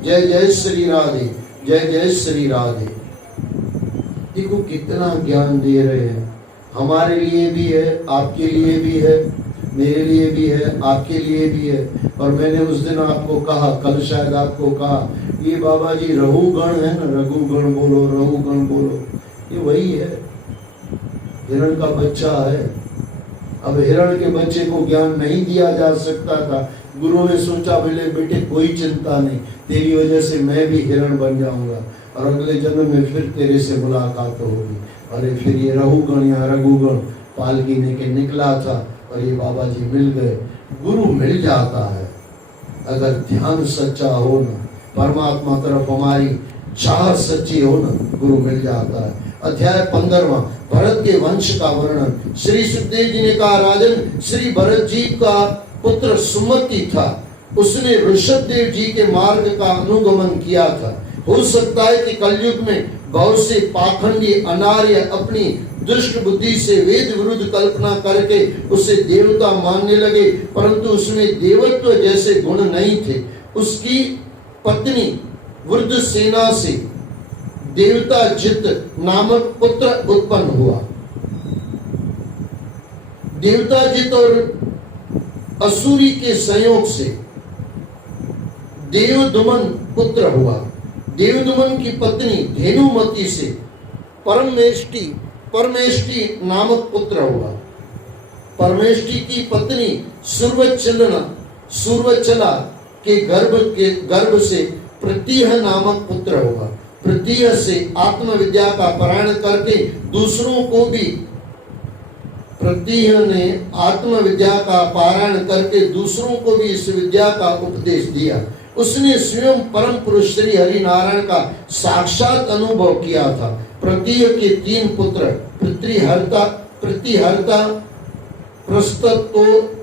जय जय श्री राधे, जय जय श्री राधे। देखो कितना ज्ञान दे रहे हैं, हमारे लिए भी है, आपके लिए भी है, मेरे लिए भी है, आपके लिए भी है। और मैंने उस दिन आपको कहा, कल शायद आपको कहा, ये बाबा जी रघुगण है ना, रघुगण बोलो, रघुगण बोलो, ये वही है, हिरण का बच्चा है। अब हिरण के बच्चे को ज्ञान नहीं दिया जा सकता था, गुरु ने सोचा बोले बेटे कोई चिंता नहीं, तेरी वजह से मैं भी हिरण बन जाऊंगा और अगले जन्म में फिर तेरे से मुलाकात होगी। अरे फिर ये रघुगण या रघुगण पालकी लेके निकला था और ये बाबा जी मिल गए। गुरु मिल जाता है अगर ध्यान सच्चा हो ना, परमात्मा तरफ हमारी चाह सच्ची हो ना, गुरु मिल जाता है। अध्याय 15वां, भरत के वंश का वर्णन। श्री सुखदेव जी ने कहा, राजन, श्री भरत जी का पुत्र सुमति था, उसने ऋषभदेव जी के मार्ग का अनुगमन किया था। हो सकता है कि कलयुग में बहुत से पाखंडी अनार्य अपनी दुष्ट बुद्धि से वेद विरुद्ध कल्पना करके उसे देवता मानने लगे, परंतु उसमें देवत्व जैसे गुण नहीं थे। उसकी पत्नी वृद्ध सेना से देवता जित नामक पुत्र उत्पन्न हुआ। देवता जित और असुरी के संयोग से देवदुमन पुत्र हुआ। देवदुमन की पत्नी धेनुमती से परमेष्टि नामक पुत्र हुआ। परमेष्टि की पत्नी सुरवचला के गर्भ से प्रतीह नामक पुत्र हुआ। प्रतीह से आत्मविद्या का पारायण करके दूसरों को भी प्रतीह ने आत्मविद्या का पारायण करके दूसरों को भी इस विद्या का उपदेश दिया। उसने स्वयं परम पुरुष श्री हरि नारायण का साक्षात अनुभव किया था। प्रतीह के 3 पुत्र प्रतिहर्ता,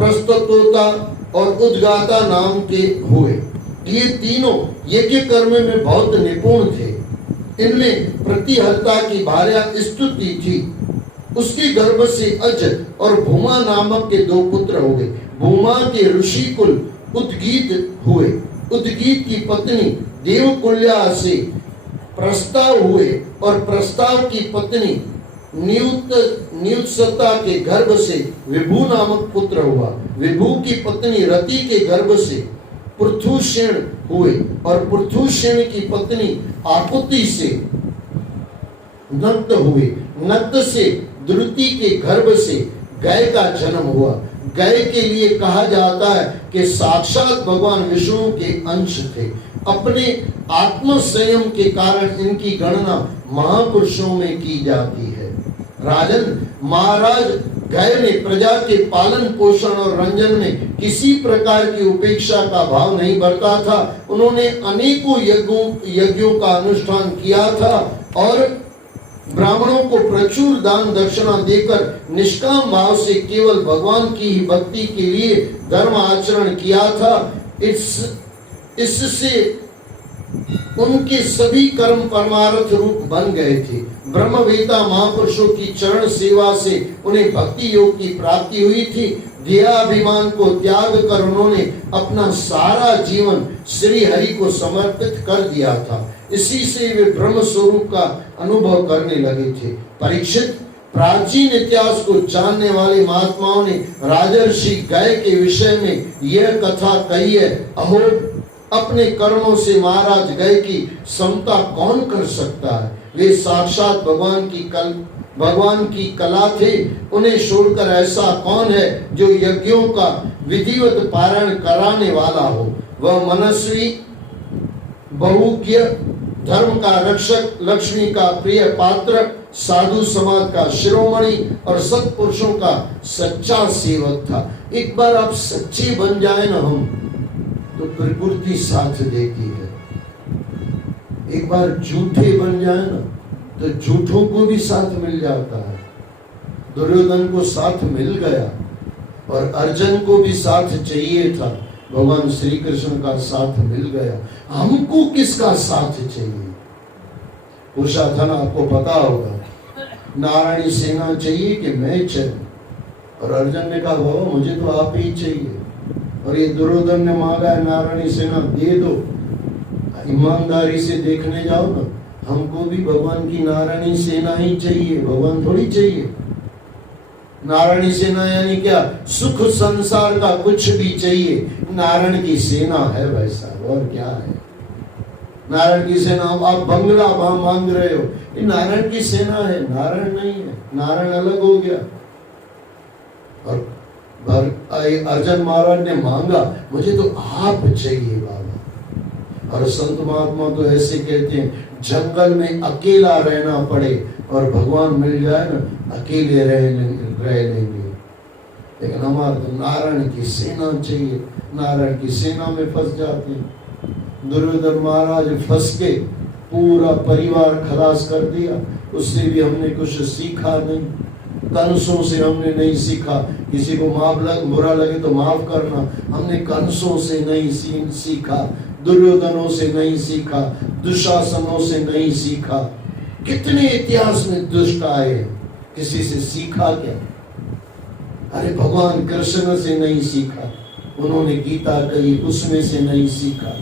प्रस्तोता और उद्गाता नाम के हुए। ये तीनों यज्ञ कर्म में बहुत निपुण थे। इनमें प्रतिहर्ता की भार्या स्तुति थी, उसके गर्भ से अज और भूमा नामक के 2 पुत्र हो गए। भूमा के ऋषि कुल उद्गीत हुए। उद्गीत की पत्नी देवकुल्या से प्रस्ताव हुए और प्रस्ताव की पत्नी नियुत्सता के गर्भ से विभु नामक पुत्र हुआ। विभु की पत्नी रति के गर्भ से पृथुषेण हुए और पृथुषेण की पत्नी आकुति से नक्त हुए। नक्त से द्रुति के गर्भ से गाय का जन्म हुआ। गाय के लिए कहा जाता है कि साक्षात भगवान विष्णु के अंश थे। अपने आत्म संयम के कारण इनकी गणना महापुरुषों में की जाती है। राजन, महाराज गाय ने प्रजा के पालन पोषण और रंजन में किसी प्रकार की उपेक्षा का भाव नहीं बरता था। उन्होंने अनेकों यज्ञों का अनुष्ठान किया था और ब्राह्मणों को प्रचुर दान दक्षिणा देकर निष्काम भाव से केवल भगवान की ही भक्ति के लिए धर्म आचरण किया था। इससे उनके सभी कर्म परमार्थ रूप बन गए थे। ब्रह्मवेता महापुरुषों की चरण सेवा से उन्हें भक्ति योग की प्राप्ति हुई थी। देहाभिमान को त्याग कर उन्होंने अपना सारा जीवन श्री हरि को समर्पित कर दिया था। इसी से वे ब्रह्म स्वरूप का अनुभव करने लगे थे। परीक्षित, प्राचीन इतिहास को जानने वाले महात्माओं ने राजर्षि गाय के विषय में यह कथा कही है। अहो, अपने कर्मों से महाराज गाय की समता कौन कर सकता है? वे साक्षात भगवान की कला थे। उन्हें छोड़कर ऐसा कौन है जो यज्ञों का विधिवत पारायण कराने वाला हो? वह मनस्वी, बहुज्ञ, धर्म का रक्षक, लक्ष्मी का प्रिय पात्र, साधु समाज का शिरोमणि और सत्पुरुषों का सच्चा सेवक था। एक बार आप सच्चे बन जाए ना हम, तो प्रकृति साथ देती है। एक बार झूठे बन जाए ना, तो झूठों को भी साथ मिल जाता है। दुर्योधन को साथ मिल गया और अर्जुन को भी साथ चाहिए था। भगवान श्री कृष्ण का साथ मिल गया। हमको किसका साथ चाहिए? पूछा था ना, आपको पता होगा, नारायणी सेना चाहिए कि मैं चलूं? और अर्जुन ने कहा बाबा मुझे तो आप ही चाहिए। और ये दुर्योधन ने मांगा है नारायणी सेना, दे दो। ईमानदारी से देखने जाओ ना, हमको भी भगवान की नारायणी सेना ही चाहिए, भगवान थोड़ी चाहिए। नारायणी सेना यानी क्या? सुख संसार का कुछ भी चाहिए, नारायण की सेना है भाई साहब, और क्या है? नारायण की सेना, आप बंगला मांग रहे हो, ये नारायण की सेना है, नारायण नहीं है। नारायण अलग हो गया। और अर्जुन महाराज ने मांगा, मुझे तो आप चाहिए बाबा। और संत महात्मा तो ऐसे कहते हैं, जंगल में अकेला रहना पड़े और भगवान मिल जाए ना, अकेले रह लेंगे। लेकिन हमारे तो नारायण की सेना चाहिए, नारायण की सेना में फंस जाते हैं। दुर्योधन महाराज फंस के पूरा परिवार खलास कर दिया, उससे भी हमने कुछ सीखा नहीं। कंसों से हमने नहीं सीखा, किसी को बुरा लगे तो माफ करना, हमने कंसों से नहीं सीखा, दुर्योधनों से नहीं सीखा, दुशासनों से नहीं सीखा। कितने इतिहास में दुष्ट आए, किसी से सीखा क्या? अरे भगवान कृष्ण से नहीं सीखा, उन्होंने गीता कही, उसमें से नहीं सीखा।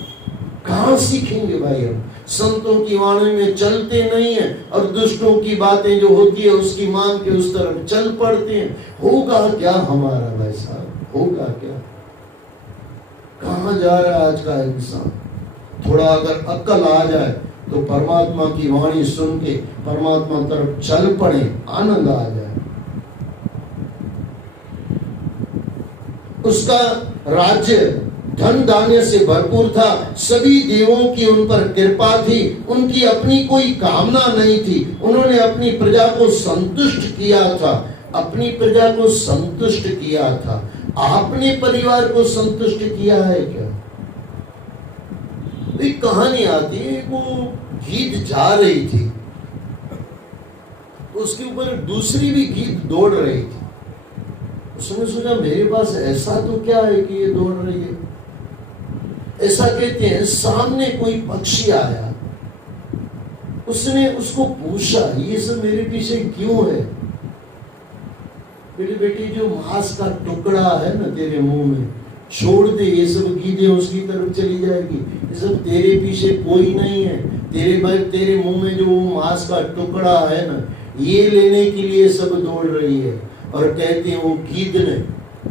कहाँ सीखेंगे भाई? हम संतों की वाणी में चलते नहीं है और दुष्टों की बातें जो होती है उसकी मान के उस तरफ चल पड़ते हैं। होगा क्या हमारा भाई साहब, होगा क्या? कहाँ जा रहा है आज का इंसान? थोड़ा अगर अक्ल आ जाए तो परमात्मा की वाणी सुन के परमात्मा तरफ चल पड़े, आनंद आ जाए। उसका राज्य धन धान्य से भरपूर था, सभी देवों की उन पर कृपा थी, उनकी अपनी कोई कामना नहीं थी, उन्होंने अपनी प्रजा को संतुष्ट किया था, अपनी प्रजा को संतुष्ट किया था। आपने परिवार को संतुष्ट किया है क्या? एक कहानी आती है, वो गीत जा रही थी, उसके ऊपर दूसरी भी गीत दौड़ रही थी। उसने सोचा मेरे पास ऐसा तो क्या है कि ये दौड़ रही है। ऐसा कहते हैं, सामने कोई पक्षी आया, उसने उसको पूछा ये सब मेरे पीछे क्यों है? बेटी बेटी जो मांस का टुकड़ा है ना तेरे मुंह में, छोड़ दे, ये सब गीतें उसकी तरफ चली जाएगी। ये सब तेरे पीछे कोई नहीं है, तेरे मुंह में जो मांस का टुकड़ा है ना, ये लेने के लिए सब दौड़ रही है। और कहते हैं वो गीत ने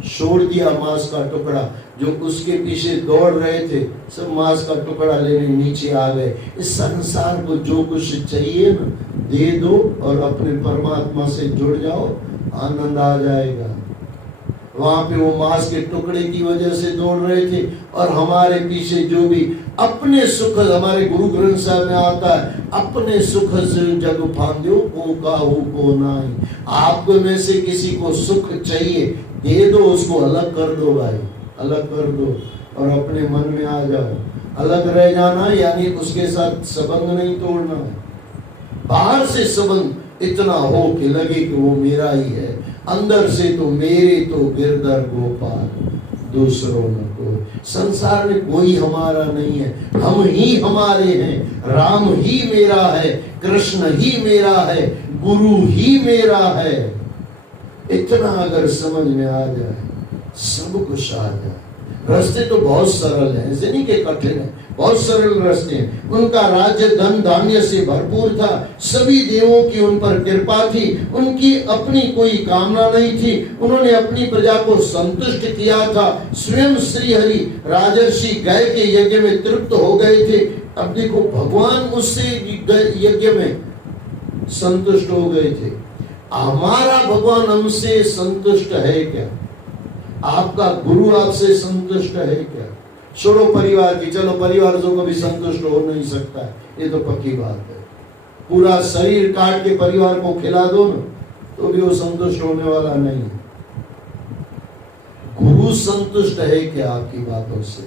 छोड़ दिया मांस का टुकड़ा, जो उसके पीछे दौड़ रहे थे सब मांस का टुकड़ा लेने नीचे आ गए। इस संसार को जो कुछ चाहिए ना दे दो और अपने परमात्मा से जुड़ जाओ, आनंद आ जाएगा। वहां पे वो मांस के टुकड़े की वजह से दौड़ रहे थे, और हमारे पीछे जो भी अपने सुख, हमारे गुरु ग्रंथ साहब में आता है, अपने सुख से जग फांद्यो को काहू को नहीं। आपको में से किसी को सुख चाहिए दे दो, उसको अलग कर दो भाई, अलग कर दो और अपने मन में आ जाओ। अलग रह जाना यानी उसके साथ संबंध नहीं तोड़ना है। बाहर से संबंध इतना हो कि लगे कि वो मेरा ही है, अंदर से तो मेरे तो गिरधर गोपाल, दूसरों में कोई। संसार में कोई हमारा नहीं है, हम ही हमारे हैं। राम ही मेरा है, कृष्ण ही मेरा है, गुरु ही मेरा है। इतना अगर समझ में आ जाए, सब कुछ आ जाए। रास्ते तो बहुत सरल हैं, ऐसे नहीं कि कठिन है, बहुत सरल रास्ते हैं। उनका राज्य धन धान्य से भरपूर था, सभी देवों की उन पर कृपा थी, उनकी अपनी कोई कामना नहीं थी, उन्होंने अपनी प्रजा को संतुष्ट किया था। स्वयं श्री हरि राजर्षि गाय के यज्ञ में तृप्त हो गए थे। अब देखो भगवान उससे यज्ञ में संतुष्ट हो गए थे। हमारा भगवान हमसे संतुष्ट है क्या? आपका गुरु आपसे संतुष्ट है क्या? छोड़ो परिवार की, चलो परिवार जो कभी संतुष्ट हो नहीं सकता है, ये तो पक्की बात है। पूरा शरीर काट के परिवार को खिला दो ना तो भी वो संतुष्ट होने वाला नहीं। गुरु संतुष्ट है क्या आपकी बातों से?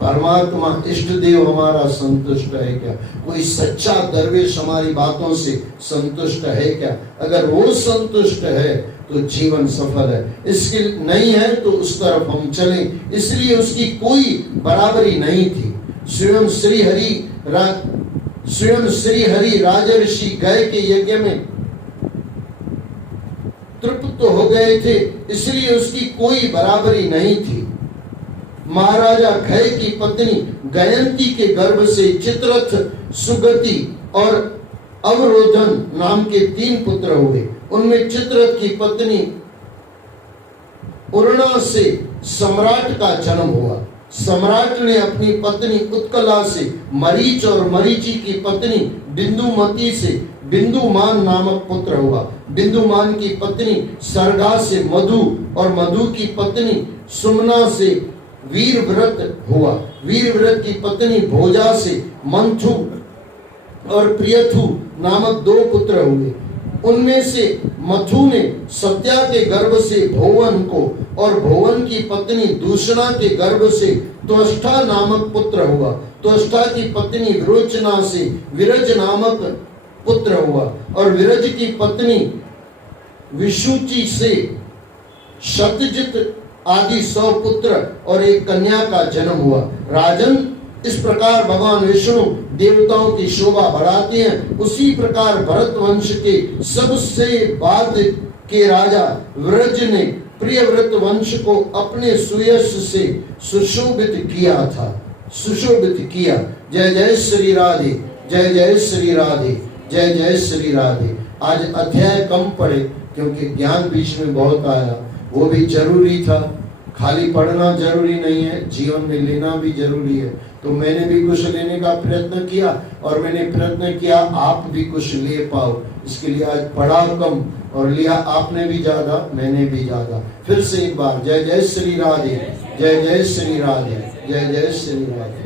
परमात्मा इष्ट देव हमारा संतुष्ट है क्या? कोई सच्चा दरवेश हमारी बातों से संतुष्ट है क्या? अगर वो संतुष्ट है तो जीवन सफल है, इसके नहीं है तो उस तरफ हम चलें। इसलिए उसकी कोई बराबरी नहीं थी। स्वयं श्री हरि राजर्षि गाय के यज्ञ में तृप्त हो गए थे, इसलिए उसकी कोई बराबरी नहीं थी। महाराजा खय की पत्नी गयंती के गर्भ से चित्ररथ, सुगति और अवरोधन नाम के 3 पुत्र हुए। उनमें चित्ररथ की पत्नी उर्णा से सम्राट का जन्म हुआ। सम्राट ने अपनी पत्नी उत्कला से मरीच और मरीचि की पत्नी बिंदुमती से बिंदुमान नामक पुत्र हुआ। बिंदुमान की पत्नी सर्गा से मधु और मधु की पत्नी सुमना से वीरव्रत हुआ। वीरव्रत की पत्नी भोजा से मंथु और प्रियथु नामक 2 पुत्र हुए। उनमें से मथु ने सत्या के गर्भ से भोवन को और भोवन की पत्नी दूषणा के गर्भ से त्वष्टा नामक पुत्र हुआ। त्वष्टा की पत्नी विरोचना से विरज नामक पुत्र हुआ और विरज की पत्नी विशुचि से शतजित आदि 100 पुत्र और एक कन्या का जन्म हुआ। राजन, इस प्रकार भगवान विष्णु देवताओं की शोभा बढ़ाते हैं। उसी प्रकार भरत वंश के सबसे बाद के राजा व्रज ने प्रियव्रत वंश को अपने सुयश से सुशोभित किया था, सुशोभित किया। जय जय श्री राधे, जय जय श्री राधे, जय जय श्री राधे। आज अध्याय कम पढ़े क्योंकि ज्ञान बीच में बहुत आया, वो भी जरूरी था। खाली पढ़ना जरूरी नहीं है, जीवन में लेना भी जरूरी है। तो मैंने भी कुछ लेने का प्रयत्न किया और मैंने प्रयत्न किया आप भी कुछ ले पाओ। इसके लिए आज पढ़ा कम और लिया आपने भी ज्यादा, मैंने भी ज्यादा। फिर से एक बार जय जय श्री राधे, जय जय श्री राधे, जय जय श्री राधे।